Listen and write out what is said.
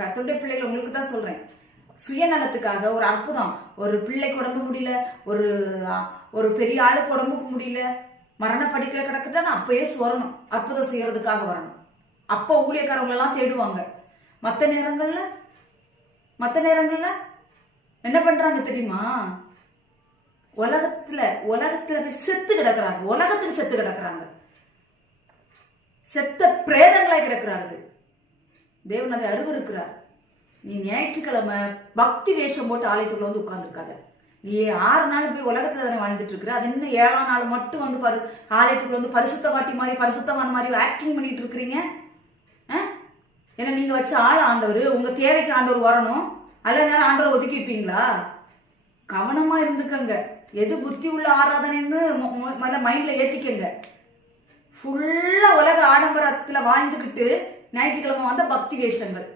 கர்த்தருடைய பிள்ளைகள் உங்களுக்கு தான் சொல்றேன். சுயநலத்துக்காக ஒரு அற்புதம், ஒரு பிள்ளைக்கு உடம்பு முடியல, ஒரு ஒரு பெரிய ஆளுக்கு உடம்புக்கு முடியல, மரண படிக்கல கிடக்குட்டான்னு அப்பயே வரணும், அற்புதம் செய்யறதுக்காக வரணும். அப்போ ஊழியக்காரவங்க எல்லாம் தேடுவாங்க. மற்ற நேரங்கள்ல என்ன பண்றாங்க தெரியுமா? உலகத்துல போய் செத்து கிடக்குறாங்க. உலகத்துக்கு செத்து கிடக்குறாங்க. செத்த பிரேதங்களாய் கிடக்கிறார்கள். தேவன் அதை அருவருக்கிறார். நீ ஞாயிற்றுக்கிழமை பக்தி வேஷம் போட்டு ஆலயத்துக்குள்ள வந்து உட்கார்ந்துருக்காத. நீ 6 நாள் போய் உலகத்துல தானே வாழ்ந்துட்டு இருக்கிற. அது இன்னும் 7ஆம் நாள் மட்டும் வந்து ஆலயத்துக்குள்ள வந்து பரிசுத்தவாட்டி மாதிரி பரிசுத்தமான மாதிரி ஆக்டிங் பண்ணிட்டு இருக்கிறீங்க. ஏன்னா நீங்க வச்ச ஆள் ஆண்டவர், உங்க தேவைக்கு ஆண்டவர் வரணும். அல்ல நேரம் ஆண்டவர் ஒதுக்கி வைப்பீங்களா? கவனமா இருந்துக்கங்க. எது புத்தி உள்ள ஆராதனைன்னு மைண்ட்ல ஏத்திக்கங்க. ஃபுல்லா உலக ஆடம்பரத்துல வாழ்ந்துக்கிட்டு ஞாயிற்றுக்கிழமை வந்த பக்தி வேஷங்கள்.